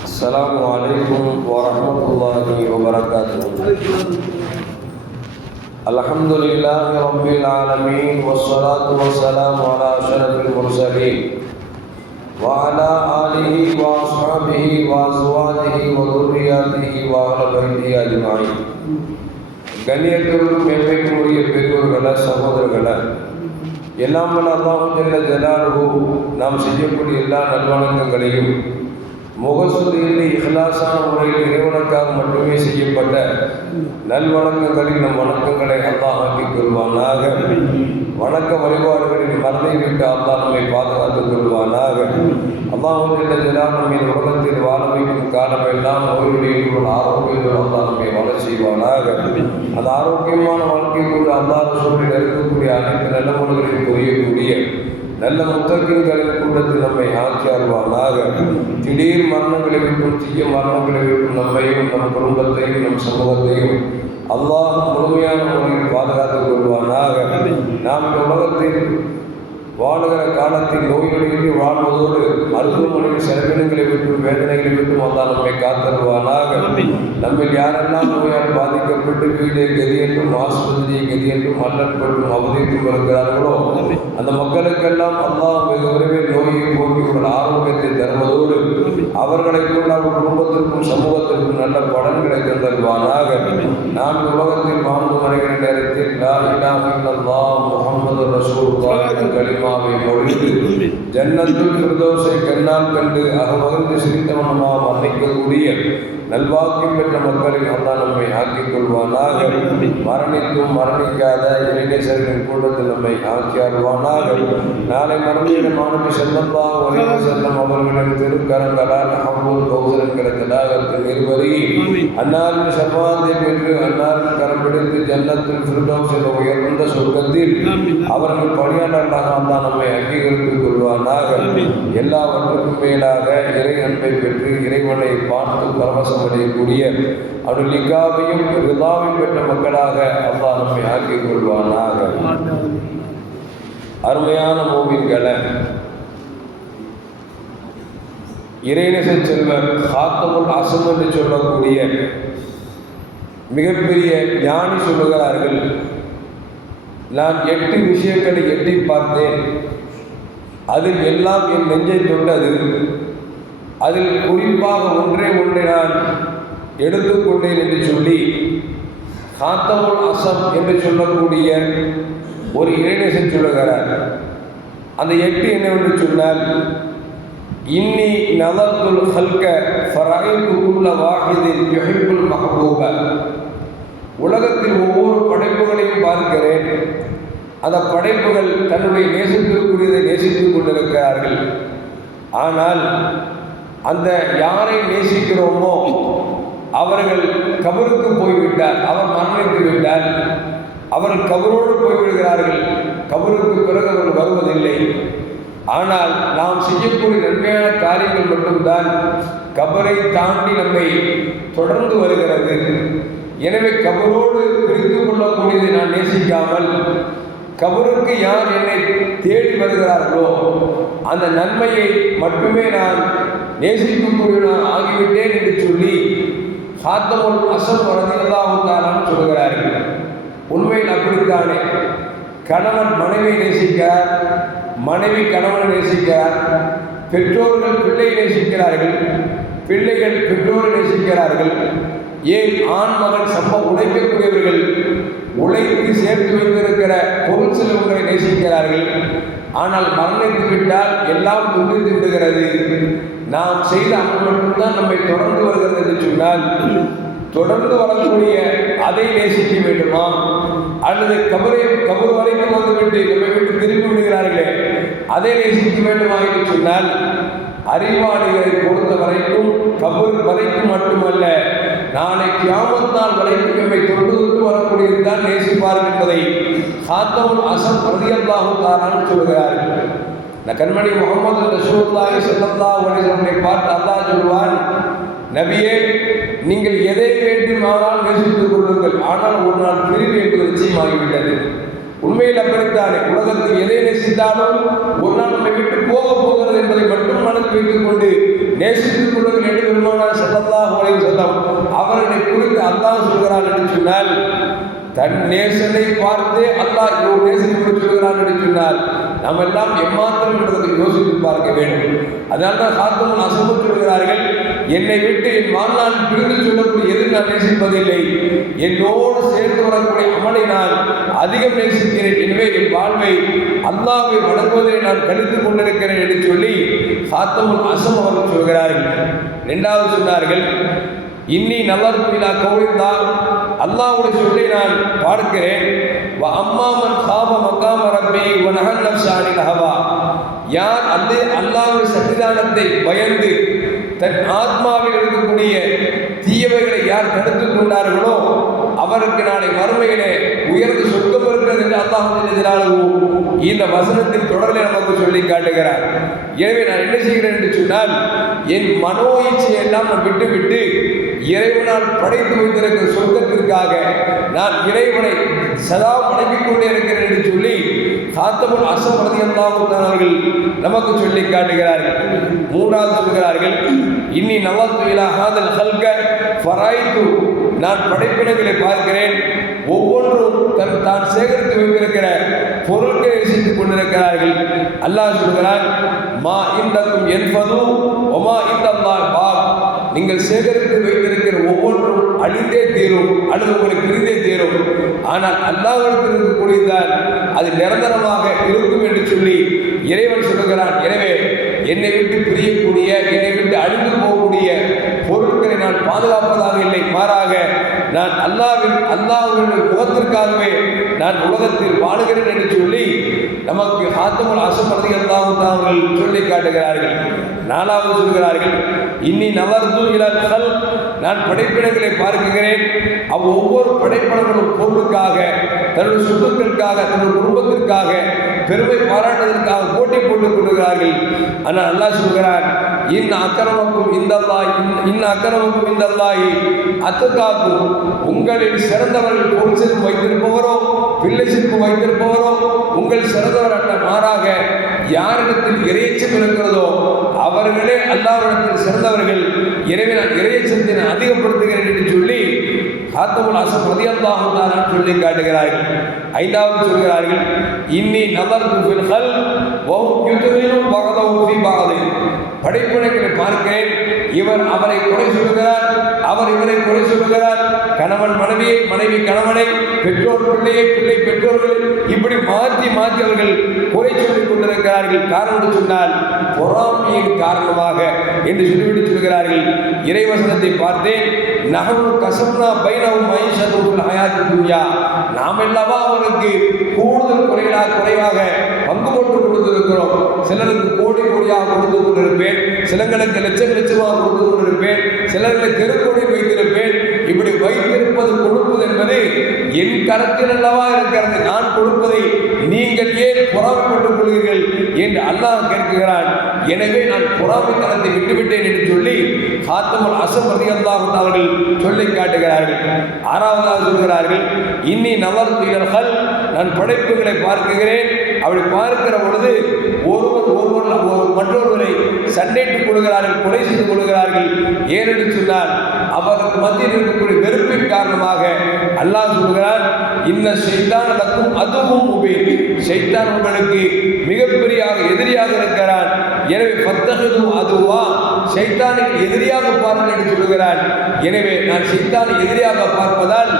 السلام عليكم ورحمة الله وبركاته الحمد لله رب العالمين والصلاة والسلام على أشرف المرسلين وعلى آله وأصحابه وأزواجه وذرياته وأهل بيته أجمعين கண்ணியத்திற்கும் மேன்மைக்கும் உரிய பெரியோர்களை சகோதரர்களை எல்லாம் வல்ல அல்லாஹ் ஜல்ல ஜலாலுஹு நாம் செய்யக்கூடிய எல்லா நல்வணக்கங்களையும் முகசுதியில் இஹ்லாசான முறையில் இறைவனுக்காக மட்டுமே செய்யப்பட்ட நல்வணக்கங்களில் நம் வணக்கங்களை அல்லாஹ் ஆக்கிக் கொள்வானாக வணக்க வழிபாடுகளில் மறந்து விட்டு அல்லாஹ் நம்மை பாதுகாத்துக் கொள்வானாக. அல்லாஹ் நம்மின் உலகத்தில் வாழ வைக்கும் காலமெல்லாம் நோயுடைய ஆரோக்கியங்கள் அல்லாஹ் நம்மை வாழ செய்வானாக. அந்த ஆரோக்கியமான கூட அந்த சூழலில் இருக்கக்கூடிய அனைத்து நல்ல முறைகளையும் புரியக்கூடிய நல்ல முத்தகின்களின் கூட்டத்தில் நம்மை ஆக்கி அருவானாக திடீர் மரணங்களை விட்டும் தீய மரணங்களை விட்டும் நம்மையும் நம் குடும்பத்தையும் நம் சமூகத்தையும் அல்லாஹ் முழுமையான முறையில் பாதுகாத்துக் கொள்வானாக. நாம் இந்த உலகத்தில் வாழுகிற காலத்தில் நோய்களின்றி வாழ்வதோடு மருத்துவமனையில் செலவினங்களை வேதனைகளை விட்டும் அல்லா நம்மை காத்தருவானாக. நம்மில் யாரெல்லாம் நோயால் பாதிக்கப்பட்டு வீடு கதி என்றும் ஆஸ்பத்திரியை கதி என்றும் அல்லற்பட்டும் அவதிக்கும் இருக்கிறார்களோ அந்த மக்களுக்கெல்லாம் அல்லாஹ் வெகு விரைவில் நோயை போக்கி உங்கள் ஆரோக்கியத்தை தருவதோடு அவர்களை கொண்டு அவர் குடும்பத்திற்கும் சமூகத்திற்கும் நல்ல பலன்களை தந்தருவானாக. நாம் இந்த உலகத்தில் வாழ்ந்து வருகிற நேரத்தில் லா இலாஹ கலிமாவை மொழிந்து ஜன்னத்துல் ஃபிர்தௌஸை கண்ணால் கண்டு அகமகிழ்ந்து சிரித்தவனமா மன்னிக்கக்கூடிய நல்வாக்கியம் பெற்ற மக்களில் அல்லா நம்மை ஆக்கிக் கொள்வானாக. மரணிக்கும் மரணிக்காத இளைஞர்களின் கூட்டத்தில் நம்மை ஆக்கி அருவானாக நாளை மரணியிட மாணவி செல்லப்பா ஒரே செல்லம் அவர்களின் திருக்கரங்களால் அஹமூல் கௌசர் என்கிற தடாகத்தில் நிர்வருகி அன்னாரின் சர்வாந்தை பெற்று அன்னாரின் கரம் பிடித்து ஜன்னத்தில் ஃபிர்தௌஸ் உயர்ந்த சொர்க்கத்தில் அவர்கள் பணியாளர்களாக அல்லா நம்மை அங்கீகரித்துக் கொள்வானாக. எல்லாவற்றுக்கும் மேலாக இறை அன்பை பெற்று இறைவனை பார்த்து பரவசம் அடையக்கூடிய அவருடைய லிகாவையும் ரிதாவையும் பெற்ற மக்களாக அல்லாஹ் நம்மை ஆக்கிக் கொள்வானாக. அருமையான மூவின்களை இறைநேச செல்வர் சாத்தமுல் அசம் என்று சொல்லக்கூடிய மிகப்பெரிய ஞானி சொல்லுகிறார்கள். நான் எட்டு விஷயங்களை எட்டி பார்த்தேன். அதில் எல்லாம் என் நெஞ்சை தொண்டது அதில் குறிப்பாக ஒன்றே ஒன்றை நான் எடுத்துக்கொண்டேன் என்று சொல்லி காத்தமுல் அசம் என்று சொல்லக்கூடிய ஒரு இளைஞன் சொல்லுகிறார். அந்த எட்டு என்னவென்று சொன்னால் இன்னி நலத்துல் ஹல்க ஃபரைத்து உள்ள வாஹிதின் யுஹிப்புல் மஹபூப. உலகத்தில் ஒவ்வொரு படைப்புகளையும் பார்க்கிறேன். அந்த படைப்புகள் தன்னுடைய நேசித்திற்குரியதை நேசித்துக் கொண்டிருக்கிறார்கள். ஆனால் அந்த யாரை நேசிக்கிறோமோ அவர்கள் கபருக்கு போய்விட்டார் அவர் மரணித்து விட்டார். அவர்கள் கபரோடு போய்விடுகிறார்கள் கபருக்கு பிறகு அவர்கள் வருவதில்லை. ஆனால் நாம் செய்யக்கூடிய நன்மையான காரியங்கள் மட்டும்தான் கபரை தாண்டி நம்மை தொடர்ந்து வருகிறது. எனவே கபரோடு பிரித்து கொள்ளக்கூடியதை நான் நேசிக்காமல் கபருக்கு யார் என்னை தேடி வருகிறார்களோ அந்த நன்மையை மட்டுமே நான் நேசிக்கக்கூடியவனாக ஆகிவிட்டேன் என்று சொல்லி சாத்தமுல் அசல் வரதில்லாவுத்தாரான்னு சொல்கிறார்கள் உண்மையில் அப்படித்தானே? கணவன் மனைவி நேசிக்கிறார் மனைவி கணவனை நேசிக்கிறார் பெற்றோர்கள் பிள்ளை நேசிக்கிறார்கள் பிள்ளைகள் பெற்றோரை நேசிக்கிறார்கள். ஏன்? ஆண் மகன் சம்ப உழைக்கக்கூடியவர்கள் உழைத்து சேர்த்து வைத்திருக்கிற பொருள் செலவுகளை நேசிக்கிறார்கள். ஆனால் மரணித்து விட்டால் எல்லாம் துண்டித்து விடுகிறது. நாம் செய்த அமல் மட்டும்தான் நம்மை தொடர்ந்து வருகிறது என்று சொன்னால் தொடர்ந்து வரக்கூடிய அதை நேசிக்க வேண்டுமா? அல்லது கபரை கபர் வரைக்கும் வந்துவிட்டு நம்மை விட்டு திரும்பி விடுகிறார்களே அதை நேசிக்க வேண்டுமா என்று சொன்னால் அறிவாளிகளை பொறுத்த வரைக்கும் கபூர் வரைக்கும் மட்டுமல்ல நாளை கியாமத்தால் வரைக்கும் நம்மை தொண்டு தொட்டு வரக்கூடியதுதான் நேசிப்பார்கள் என்பதை சாத்தமுல் அசம் பிரதியல்லாஹு தாரான்னு சொல்கிறார். இந்த கண்மணி முகமது ரசூல்லாய் ஸல்லல்லாஹு அலைஹி பார்த்து அல்லாஹ் சொல்வான் நபியே நீங்கள் எதை வேண்டுமானால் நேசித்துக் கொள்ளுங்கள். ஆனால் ஒரு நாள் பிரிவு என்பது நிச்சயமாகிவிட்டது. உண்மையில் அப்படித்தானே? உலகத்தில் எதை நேசித்தாலும் ஒரு நாள் நம்மை விட்டு போக போகிறது என்பதை மட்டும் மனதில் வைத்துக் கொண்டு நேசித்துக் கொள்ளுங்கள் என்று பெருமானார் ஸல்லல்லாஹு அலைஹி வஸல்லம் அவர்களை குறித்து அல்லாஹ் சொல்கிறான் என்று சொன்னால் தன் நேசனை பார்த்தே அல்லாஹ் இவர் நேசனை குறித்து சொல்கிறான் என்று சொன்னால் நாம் எல்லாம் எம்மாத்திரம் என்பதற்கு யோசித்து பார்க்க வேண்டும். அதனால் தான் காத்தமும் அசமும் விடுகிறார்கள் என்னை விட்டு என் வாழ்நாள் பிரிந்து சொல்லக்கூடிய எது நான் நேசிப்பதில்லை. என்னோடு சேர்ந்து வரக்கூடிய அமலை நான் அதிகம் நேசிக்கிறேன். எனவே என் வாழ்வை அல்லாவை வணங்குவதை நான் கழித்துக் கொண்டிருக்கிறேன் என்று சொல்லி சாத்தமுல் அசம் அவர்கள் சொல்கிறார்கள். இரண்டாவது சொன்னார்கள் இன்னி நல்லர்பிலா கோவிந்தான் அல்லாவுடைய சொல்லி நான் பார்க்கிறேன். வ அம்மாமன் சாப மக்காம ரப்பி வனஹன் நப்சானில் ஹவா யார் அந்த அல்லாஹ்வுடைய சன்னிதானத்தை பயந்து தன் ஆத்மாவில் இருக்கக்கூடிய தீயவைகளை யார் தடுத்துக் கொண்டார்களோ அவருக்கு நாளை மறுமையிலே உயர்ந்து சொர்க்கம் இருக்கிறது என்று அல்லாஹ் இந்த வசனத்தின் தொடரில் நமக்கு சொல்லி காட்டுகிறார். எனவே நான் என்ன செய்கிறேன் என்று சொன்னால் என் மனோ இச்சையெல்லாம் நான் விட்டுவிட்டு இறைவனால் படைத்து வைத்திருக்கிற சொர்க்கத்திற்காக நான் இறைவனை சதா வணங்கிக் கொண்டே இருக்கிறேன் என்று சொல்லி சாத்தமுல் அசம் ரதியல்லாஹு அவர்கள் நமக்கு சொல்லி காட்டுகிறார்கள். மூன்றாவது சொல்கிறார்கள் இன்னி நவத்து இலா ஹல்க ஃபராய்து. நான் படைப்பினங்களை பார்க்கிறேன். ஒவ்வொன்றும் தன் தான் சேகரித்து வைத்திருக்கிற பொருட்களை ரசித்துக் கொண்டிருக்கிறார்கள். அல்லாஹ் சொல்கிறான் மா இந்தக்கும் என்பதும் ஒமா இந்த பா நீங்கள் சேகரித்து வைத்திருக்கிற அழிந்தே தீரும் அல்லது உங்களுக்கு பிரிந்தே தீரும். ஆனால் அல்லாவிடத்தில் இருக்கக்கூடியதான் அது நிரந்தரமாக இருக்கும் என்று சொல்லி இறைவன் சொல்லுகிறான். எனவே என்னை விட்டு பிரியக்கூடிய என்னை விட்டு அழிந்து போகக்கூடிய பொருட்களை நான் பாதுகாப்பதாக இல்லை. மாறாக நான் அல்லாவின் அல்லாஹ்வின் முகத்திற்காகவே நான் உலகத்தில் வாழுகிறேன் என்று சொல்லி நமக்கு ஹாத்தமுல் அசமரதி அல்லாஹ் சொல்லி காட்டுகிறார்கள். நாலாவது சொல்கிறார்கள் இன்னி நவர்து இலக்கல் நான் படைப்பிடங்களை பார்க்கிறேன் அவ் ஒவ்வொரு படைப்படங்களும் பொருளுக்காக தன்னுடைய சுகத்திற்காக தன்னுடைய குடும்பத்திற்காக பெருமை பாராட்டுவதற்காக போட்டி போட்டுக் கொள்கிறார்கள் ஆனால் அல்லாஹ் சொல்கிறார் இன் அக்கிரமக்கும் இந்த இன் அக்கிரமக்கும் இந்த அத்துக்காக்கும் உங்களில் சிறந்தவர்கள் பொருள் செல்வம் வைத்திருப்பவரோ பிள்ளை செல்வம் வைத்திருப்பவரோ உங்கள் சிறந்தவர் அல்ல மாறாக யாரிடத்தில் இறையச்சம் இருக்கிறதோ அவர்களே அல்லாவிடத்தில் சிறந்தவர்கள். எனவே நான் இறையச்சத்தை நான் அதிகப்படுத்துகிறேன் என்று சொல்லி ஹாத்தமுல் அசம் தான் சொல்லி காட்டுகிறார்கள். ஐந்தாவது சொல்கிறார்கள் இன்னி நபர் துஃபில்கள் வஹும் யுதுமினும் பகதவும் ஃபி பகதி பார்க்கிறேன் இவர் அவரை குறை சொல்கிறார் அவர் இவரை குறை சொல்கிறார் கணவன் மனைவியை மனைவி கணவனை பெற்றோர் பிள்ளையை பிள்ளை பெற்றோர்கள் இப்படி மாற்றி மாற்றி அவர்கள் குறை சொல்லிக் கொண்டிருக்கிறார்கள். காரணம் சொன்னால் பொறாமையின் காரணமாக என்று சொல்லிவிட்டு சொல்கிறார்கள். இறைவசனத்தை பார்த்தேன். நகவு கசம்னா பைனவும் மைஷத்துல் ஹயாத்து துன்யா. நாம் அல்லவா அவருக்கு கூடுதல் குறைகளாக குறைவாக பங்கு போட்டு கொடுத்திருக்கிறோம். சிலருக்கு கோடி கோடியாக கொடுத்து கொண்டிருப்பேன். சிலங்களுக்கு லட்சம் லட்சமாக கொடுத்து கொண்டிருப்பேன். சிலருக்கு தெருக்கோடி வைத்திருப்பேன். இப்படி வைத்திருப்பது கொடுப்பது என்பது என் கரத்தில் அல்லவா இருக்கிறது. நான் கொடுப்பதை நீங்கள் ஏன் பொறாமைப்பட்டுக் கொள்கிறீர்கள் என்று அல்லாஹ் கேட்கிறான். எனவே நான் பொறாமைத்தனத்தை விட்டுவிட்டேன் என்று சொல்லி காத்தமல் அசம் ரதியல்லாஹு அவர்கள் சொல்லி காட்டுகிறார்கள். ஆறாவதாக சொல்கிறார்கள் இன்னி நவர் துயர்கள் நான் படைப்புகளை பார்க்கிறேன் அப்படி பார்க்கிற பொழுது ஒருவர் ஒருவர் ஒரு மற்றொருவரை சண்டையிட்டுக் கொள்கிறார்கள் கொலை செய்து கொள்கிறார்கள். ஏனென்று சொன்னால் அவருக்கு மத்தியில் இருக்கக்கூடிய வெறுப்பின் காரணமாக அல்லாஹ் சொல்கிறார் இந்த செய்தான் நடக்கும் அதுவும் உபயோகி செய்தான் உங்களுக்கு மிகப்பெரிய எதிரியாக இருக்கிறான். எனவே பத்தகதும் அதுவா சைத்தானுக்கு எதிரியாக பாருங்கள் என்று சொல்லுகிறான் எனவே நான் சைத்தானை எதிரியாக பார்ப்பதால்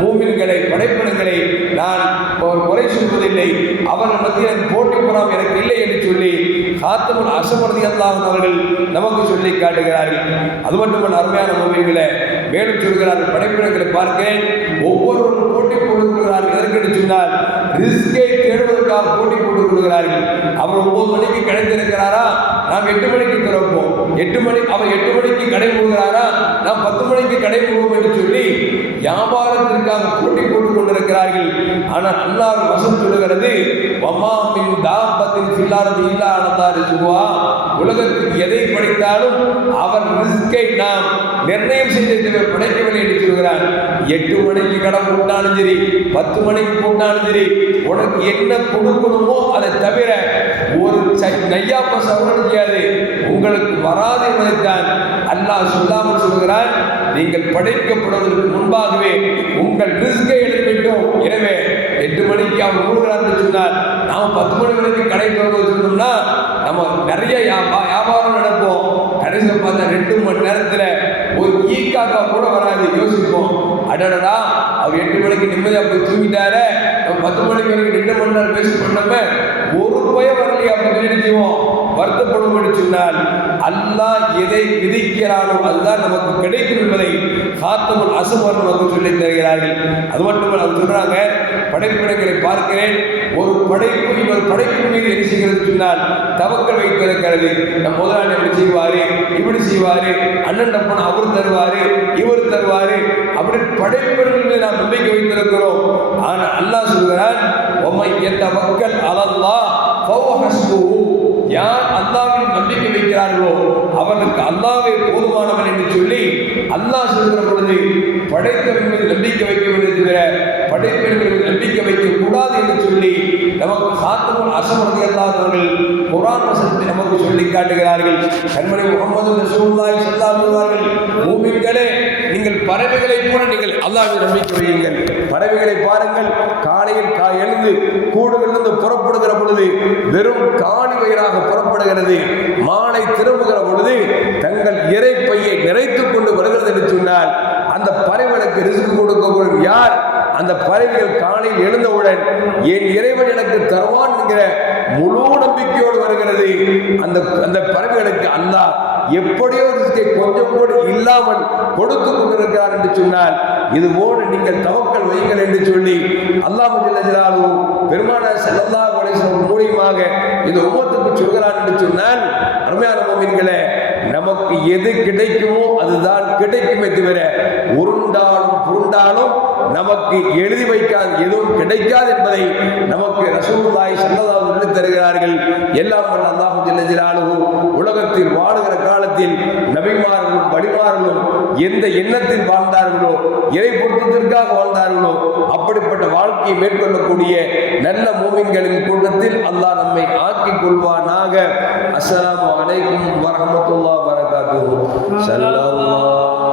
மூமின்களை படைப்பினங்களை நான் அவர் குறை சொல்வதில்லை அவர்கள் மத்தியில் போட்டி பொறாமை எனக்கு இல்லை என்று சொல்லி காத்தமுல் அசமரதி அல்லாமல் அவர்கள் நமக்கு சொல்லி காட்டுகிறார்கள். அது மட்டுமல்ல அருமையான மூமின்களை மேலும் சொல்கிறார்கள் படைப்பினங்களை பார்க்க ஒவ்வொருவரும் போட்டி போடுகிறார்கள். கொள்கிறார்கள் எதற்கு என்று சொன்னால் ரிஸ்கை தேடுவதற்காக போட்டி போட்டுக் கொள்கிறார்கள் அவர் ஒன்பது மணிக்கு கிடைத்திருக்கிறாரா? நாம் எட்டு மணிக்கு திறப்போம். எட்டு மணி அவர் எட்டு மணிக்கு கடை போகிறாரா நாம் பத்து மணிக்கு கடை போவோம் என்று சொல்லி வியாபாரத்திற்காக போட்டி போட்டுக் கொண்டிருக்கிறார்கள். ஆனால் அல்லாஹ் வசம் சொல்லுகிறது வமாமின் தாபத்தின் ஃபில்லாரது இல்லா அனதா உலகத்துக்கு எதை படித்தாலும் அவர் ரிஸ்கை நாம் நிர்ணயம் செய்து படைக்கவில்லை என்று சொல்கிறார் எட்டு மணிக்கு கடை போட்டாலும் சரி பத்து மணிக்கு போட்டாலும் சரி உனக்கு என்ன கொடுக்கணுமோ அதை தவிர ஒரு சை- நையாப்ப சவுரம் செய்யாது. உங்களுக்கு வராது என்பதைத்தான் அல்லாஹ் சொல்லாமல் சொல்கிறார் நீங்கள் படைக்கப்படுவதற்கு முன்பாகவே உங்கள் ரிஸ்கை எடுத்துவிட்டோம் எனவே எட்டு மணிக்கு அவர் மூடுகிறார் என்று சொன்னால் நாம் பத்து மணி வரைக்கும் கடை திறந்து வச்சிருந்தோம்னா நம்ம நிறைய வியாபா- வியாபாரம் நடப்போம் கடைசியில் பார்த்தா ரெண்டு மணி நேரத்தில் ஒரு ஈ காக்கா கூட வராது யோசிப்போம். அடடடா அவர் எட்டு மணிக்கு நிம்மதியாக போய் தூங்கிட்டாரு. நம்ம பத்து மணிக்கு வரைக்கும் ரெண்டு மணி நேரம் பேசி பண்ணாம ஒரு பய வரலையே அப்படின்னு சொல்லி செய்வோம்? வருத்தப்படும் என்று சொன்னால் அல்லாஹ் எதை விதிக்கிறானோ அதுதான் நமக்கு கிடைக்கும் என்பதை காத்தமன் அசுமர் வந்து சொல்லி தருகிறார்கள். அது மட்டுமல்ல அவங்க சொல்றாங்க படைப்பிடங்களை பார்க்கிறேன் ஒரு படைப்பு இவர் படைப்பு மீது என்ன செய்கிறது சொன்னால் தவக்கல் வைத்திருக்கிறது. நம் முதலாளி எப்படி செய்வாரு இப்படி செய்வாரு அண்ணன் தப்பன் அவர் தருவாரு இவர் தருவாரு அப்படி படைப்பிடங்கள் மீது நாம் நம்பிக்கை வைத்திருக்கிறோம். ஆனால் அல்லாஹ் சொல்கிறான் உம்மை எந்த மக்கள் அலல்லா யார் அல்லாவின் நம்பிக்கை வைக்கிறார்களோ அவனுக்கு அல்லாவே போதுமானவன் என்று சொல்லி அல்லாஹ் சொல்கிற பொழுது படைத்தவன் மீது நம்பிக்கை வைக்க வேண்டும் தவிர படைப்பின் மீது நம்பிக்கை வைக்க கூடாது என்று சொல்லி நமக்கு சாத்தமும் அசமரதி அல்லாதவர்கள் குரான் வசனத்தை நமக்கு சொல்லி காட்டுகிறார்கள். கண்மணி முகமது ரசூலுல்லாஹி சொல்லாமல் அலைஹி மூமின்களே நீங்கள் பறவைகளை போல நீங்கள் அல்லாஹ் நம்பிக்கை வையுங்கள். பறவைகளை பாருங்கள். காலையில் கா எழுந்து கூடுகளிலிருந்து புறப்படுகிற பொழுது வெறும் காணி வயிறாக புறப்படுகிறது. மாலை திரும்புகிற பொழுது தங்கள் இறைப்பையை நிறை என்று சொன்னால் அந்த பறவைகளுக்கு ரிஸ்க் கொடுக்கக்கூடிய யார்? அந்த பறவைகள் காலையில் எழுந்தவுடன் என் இறைவன் எனக்கு தருவான் என்கிற முழு நம்பிக்கையோடு வருகிறது. அந்த அந்த பறவைகளுக்கு அல்லாஹ் எப்படியோ ரிஸ்கை கொஞ்சம் கூட இல்லாமல் கொடுத்து கொண்டிருக்கிறார் என்று சொன்னால் இது போன்று நீங்கள் தவக்கல் வையுங்கள் என்று சொல்லி அல்லாஹ் ஜில்லாலும் பெருமானார் செல்லல்லா கொலை மூலியமாக இந்த உமத்துக்கு சொல்கிறார் என்று சொன்னால் அருமையான மோமின்களே நமக்கு எது கிடைக்குமோ அதுதான் கிடைக்குமே தவிர உருண்டாலும் புருண்டாலும் நமக்கு எழுதி வைக்காது எதுவும் கிடைக்காது என்பதை நமக்கு ரசூலுல்லாஹி ஸல்லல்லாஹு அலைஹி தருகிறார்கள். எல்லாம் வல்ல அல்லாஹ் ஜல்ல ஜலாலுஹு. உலகத்தில் வாழுகிற காலத்தில் நபிமார்களும் வழிமார்களும் எந்த எண்ணத்தில் வாழ்ந்தார்களோ இறை பொருத்தத்திற்காக வாழ்ந்தார்களோ அப்படிப்பட்ட வாழ்க்கையை மேற்கொள்ளக்கூடிய நல்ல மூமின்களின் கூட்டத்தில் அல்லாஹ் நம்மை ஆக்கிக் கொள்வானாக. அஸ்ஸலாமு அலைக்கும் வரஹ்மத்துல்லாஹி வபரகாத்துஹு. ஸல்லல்லாஹு